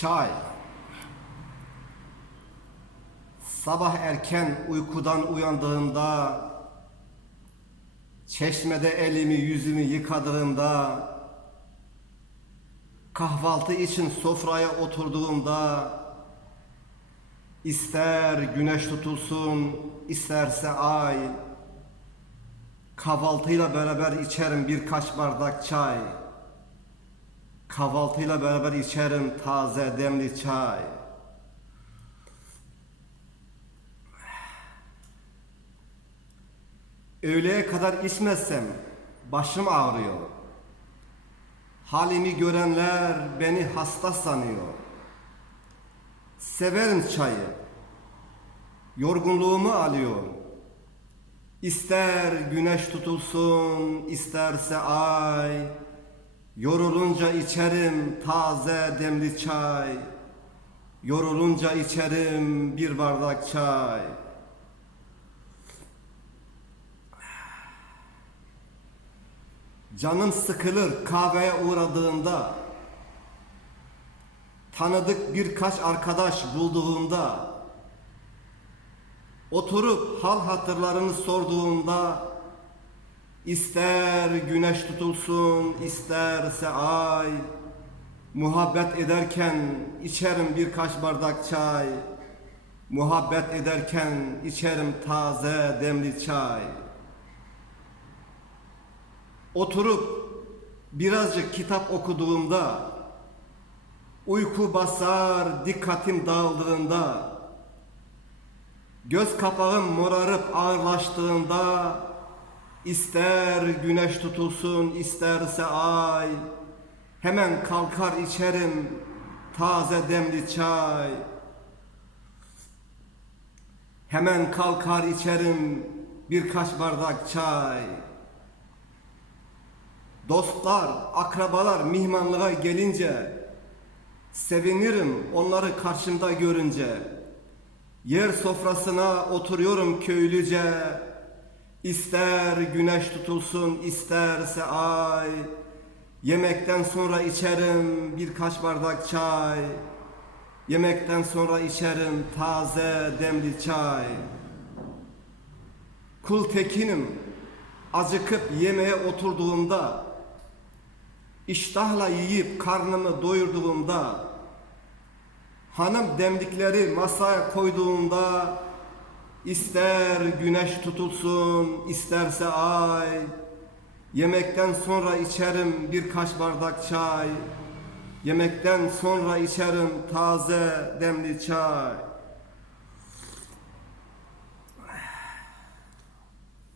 Çay. Sabah erken uykudan uyandığımda Çeşmede elimi yüzümü yıkadığımda Kahvaltı için sofraya oturduğumda ister güneş tutulsun, isterse ay Kahvaltıyla beraber içerim birkaç bardak çay Kahvaltıyla beraber içerim taze demli çay Öğleye kadar içmezsem başım ağrıyor. Halimi görenler beni hasta sanıyor. Severim çayı. Yorgunluğumu alıyor. İster güneş tutulsun, isterse ay. Yorulunca içerim taze demli çay. Yorulunca içerim bir bardak çay. Canım sıkılır kahveye uğradığımda Tanıdık birkaç arkadaş bulduğumda Oturup hal hatırlarını sorduğumda ister güneş tutulsun isterse ay. Muhabbet ederken içerim birkaç bardak çay. Muhabbet ederken içerim taze demli çay. Oturup birazcık kitap okuduğumda Uyku basar dikkatim dağıldığında Göz kapağım morarıp ağırlaştığında ister güneş tutulsun isterse ay Hemen kalkar içerim taze demli çay. Hemen kalkar içerim birkaç bardak çay. Dostlar, akrabalar mihmanlığa gelince Sevinirim onları karşımda görünce. Yer sofrasına oturuyorum köylüce İster güneş tutulsun isterse ay. Yemekten sonra içerim birkaç bardak çay. Yemekten sonra içerim taze demli çay. Kul tekinim acıkıp yemeğe oturduğumda iştahla yiyip karnımı doyurduğumda hanım demlikleri masaya koyduğunda ister güneş tutulsun isterse ay. Yemekten sonra içerim birkaç bardak çay. Yemekten sonra içerim taze demli çay